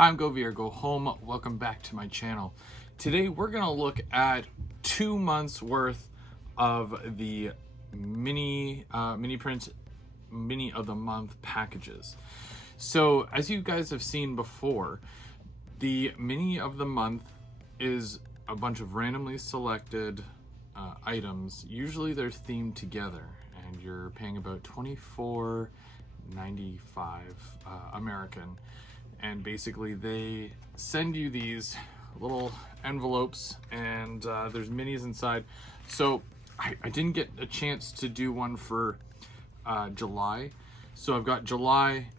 I'm Go Via Go Home. Welcome back to my channel. Today we're gonna look at 2 months worth of the Miniprints Mini of the Month packages. So as you guys have seen before, the Mini of the Month is a bunch of randomly selected items. Usually they're themed together, and you're paying about $24.95 American. And basically they send you these little envelopes, and there's minis inside. So I didn't get a chance to do one for July, so I've got July,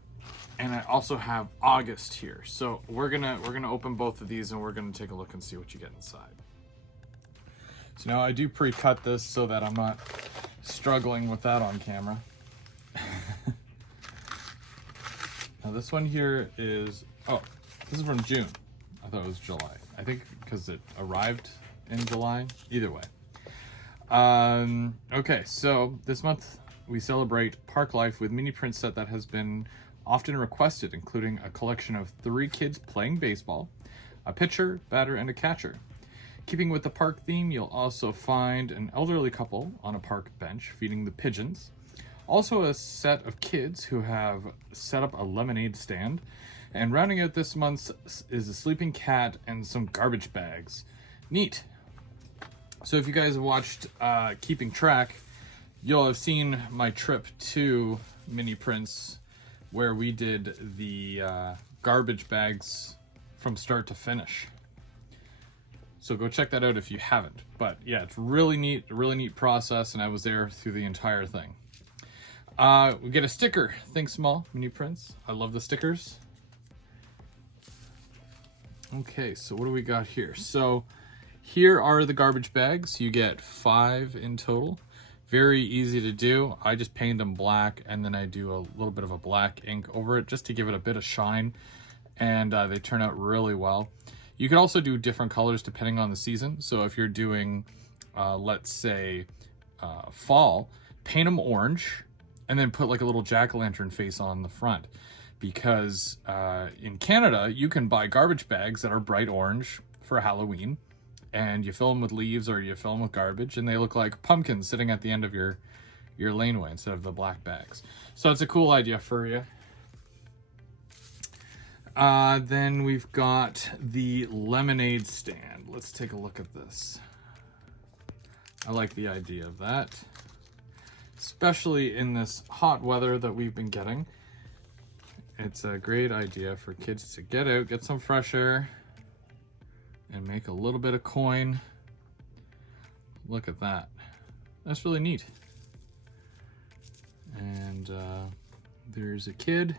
and I also have August here. So we're gonna open both of these, and we're gonna take a look and see what you get inside. So now I do pre-cut this so that I'm not struggling with that on camera. Now this one here is, oh, this is from June. I thought it was July. I think because it arrived in July. Either way. Okay, so this month we celebrate park life with Miniprints set that has been often requested, including a collection of 3 kids playing baseball, a pitcher, batter, and a catcher. Keeping with the park theme, you'll also find an elderly couple on a park bench feeding the pigeons. Also a set of kids who have set up a lemonade stand. And rounding out this month's is a sleeping cat and some garbage bags. Neat. So if you guys have watched Keeping Track, you'll have seen my trip to Miniprints where we did the garbage bags from start to finish. So go check that out if you haven't. But yeah, it's really neat process, and I was there through the entire thing. We get a sticker. Think small, Miniprints. I love the stickers. Okay, so what do we got here? So here are the garbage bags. You get 5 in total. Very easy to do. I just paint them black, and then I do a little bit of a black ink over it just to give it a bit of shine, and they turn out really well. You can also do different colors depending on the season. So if you're doing, let's say, fall, paint them orange, and then put like a little jack-o'-lantern face on the front. Because in Canada, you can buy garbage bags that are bright orange for Halloween, and you fill them with leaves or you fill them with garbage, and they look like pumpkins sitting at the end of your laneway instead of the black bags. So it's a cool idea for you. Then we've got the lemonade stand. Let's take a look at this. I like the idea of that, especially in this hot weather that we've been getting. It's a great idea for kids to get out, get some fresh air, and make a little bit of coin. Look at that. That's really neat. And there's a kid,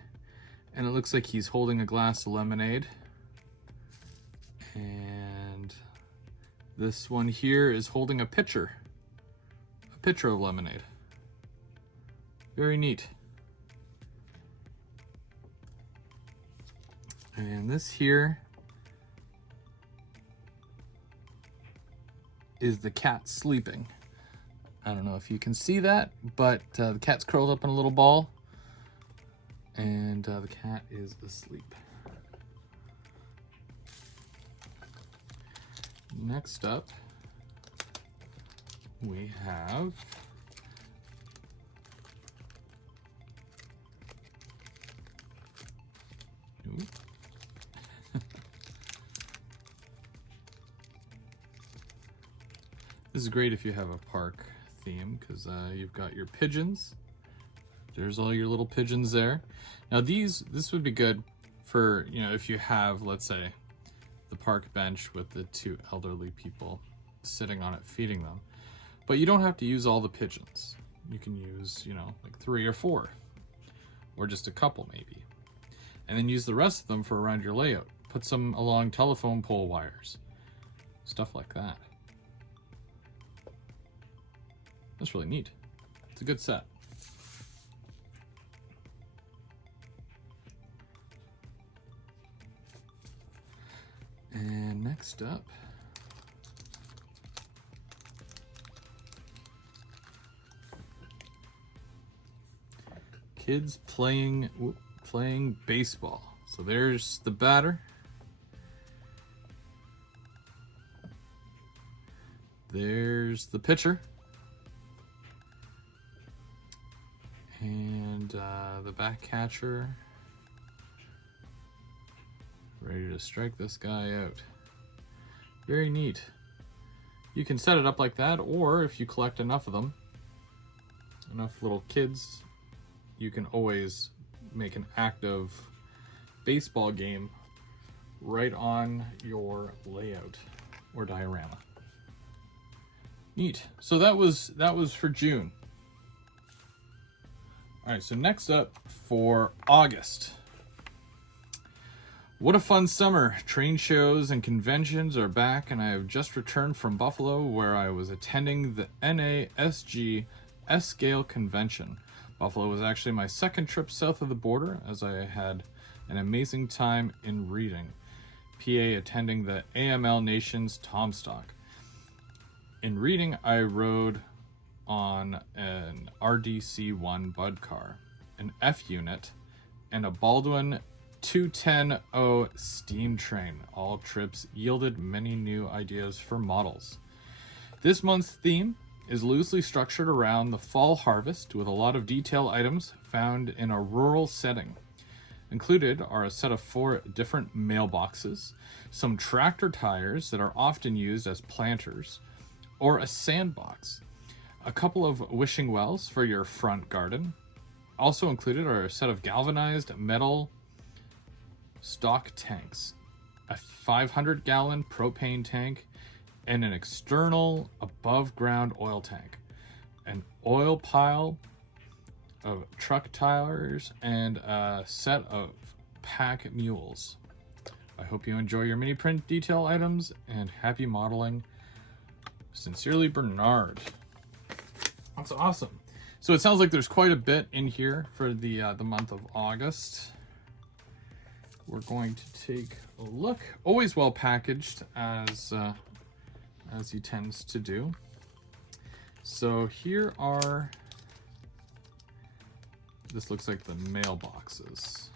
and it looks like he's holding a glass of lemonade. And this one here is holding a pitcher of lemonade. Very neat. And this here is the cat sleeping. I don't know if you can see that, but the cat's curled up in a little ball, and the cat is asleep. Next up, we have This is great if you have a park theme, because you've got your pigeons. There's all your little pigeons there. Now this would be good for, if you have, let's say, the park bench with the 2 elderly people sitting on it feeding them. But you don't have to use all the pigeons. You can use, like 3 or 4, or just a couple maybe. And then use the rest of them for around your layout. Put some along telephone pole wires. Stuff like that. That's really neat. It's a good set. And next up, kids playing baseball. So there's the batter, There's the pitcher. And the back catcher. Ready to strike this guy out. Very neat. You can set it up like that, or if you collect enough of them, enough little kids, you can always make an active baseball game right on your layout or diorama. Neat. So that was for June. All right, so next up for August. What a fun summer. Train shows and conventions are back, and I have just returned from Buffalo, where I was attending the NASG S-Scale convention. Buffalo was actually my second trip south of the border, as I had an amazing time in reading. PA attending the AML Nation's Tomstock. In reading, I rode on an RDC-1 Bud car, an F unit, and a Baldwin 210-0 steam train. All trips yielded many new ideas for models. This month's theme is loosely structured around the fall harvest, with a lot of detail items found in a rural setting. Included are a set of 4 different mailboxes, some tractor tires that are often used as planters, or a sandbox, a couple of wishing wells for your front garden. Also included are a set of galvanized metal stock tanks, a 500-gallon propane tank, and an external above-ground oil tank, an oil pile of truck tires, and a set of pack mules. I hope you enjoy your mini print detail items, and happy modeling. Sincerely, Bernard. That's awesome. So it sounds like there's quite a bit in here for the month of August. We're going to take a look. Always well packaged, as he tends to do. So here are, this looks like the mailboxes.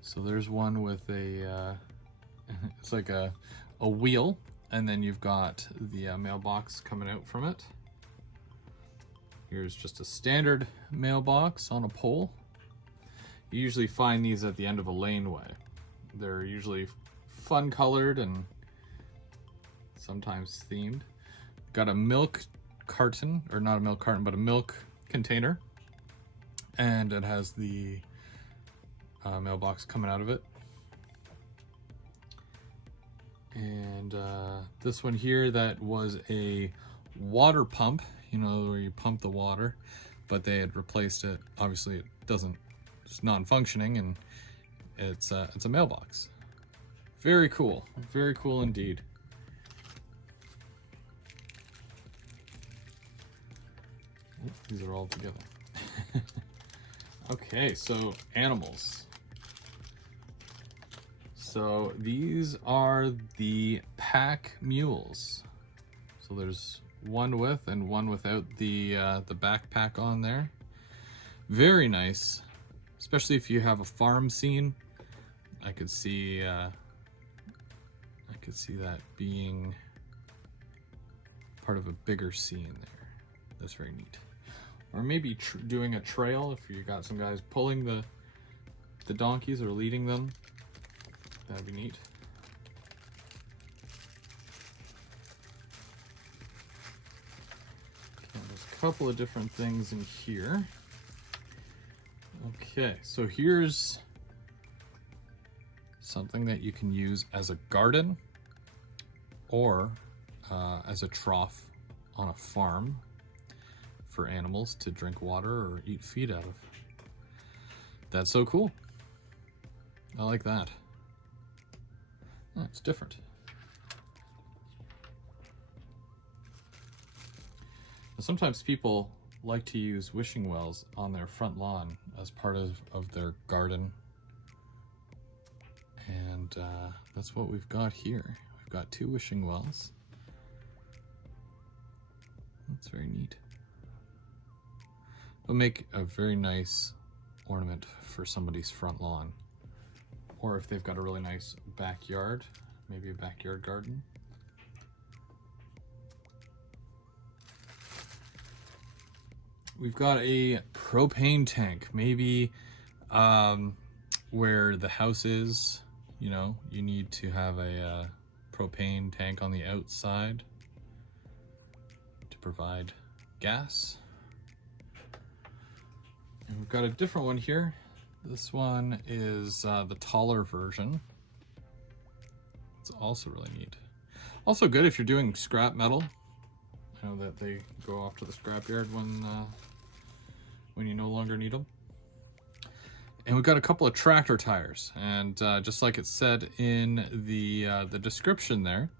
So there's one with a, it's like a wheel, and then you've got the mailbox coming out from it. Here's just a standard mailbox on a pole. You usually find these at the end of a laneway. They're usually fun colored and sometimes themed. Got a milk carton, or not a milk carton, but a milk container. And it has the mailbox coming out of it. And this one here, that was a water pump, you know, where you pump the water, but they had replaced it. Obviously it doesn't, it's non-functioning, and it's a mailbox. Very cool indeed. These are all together. Okay, so animals. So these are the pack mules. So there's one with and one without the backpack on there. Very nice, especially if you have a farm scene. I could see that being part of a bigger scene there. That's very neat. Or maybe doing a trail if you got some guys pulling the donkeys or leading them. That'd be neat. Okay, there's a couple of different things in here. Okay, so here's something that you can use as a garden or as a trough on a farm for animals to drink water or eat feed out of. That's so cool. I like that. Oh, it's different. Sometimes people like to use wishing wells on their front lawn as part of their garden. And that's what we've got here. We've got 2 wishing wells. That's very neat. It'll make a very nice ornament for somebody's front lawn. Or if they've got a really nice backyard, maybe a backyard garden. We've got a propane tank, maybe where the house is, you know, you need to have a propane tank on the outside to provide gas. And we've got a different one here. This one is the taller version. It's also really neat. Also good if you're doing scrap metal. I know that they go off to the scrapyard when you no longer need them. And we've got a couple of tractor tires, and just like it said in the description there,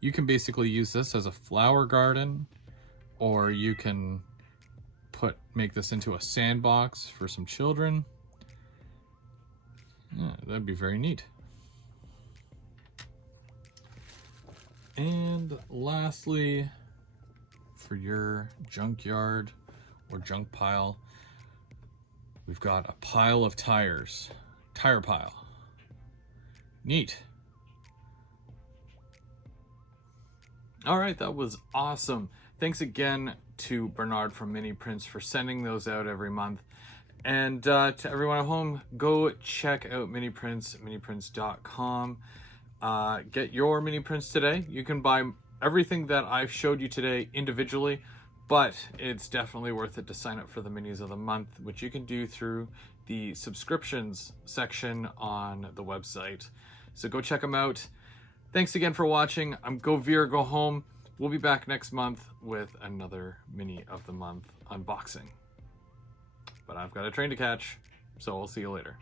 you can basically use this as a flower garden, or you can make this into a sandbox for some children. Yeah, that'd be very neat. And lastly, for your junkyard or junk pile, we've got a pile of tires. Tire pile. Neat. All right, that was awesome. Thanks again to Bernard from Miniprints for sending those out every month. And to everyone at home, go check out Miniprints, miniprints.com. Get your Miniprints today. You can buy everything that I've showed you today individually, but it's definitely worth it to sign up for the minis of the month, which you can do through the subscriptions section on the website. So go check them out. Thanks again for watching. I'm Go Veer, Go Home. We'll be back next month with another mini of the month unboxing. But I've got a train to catch, so I'll see you later.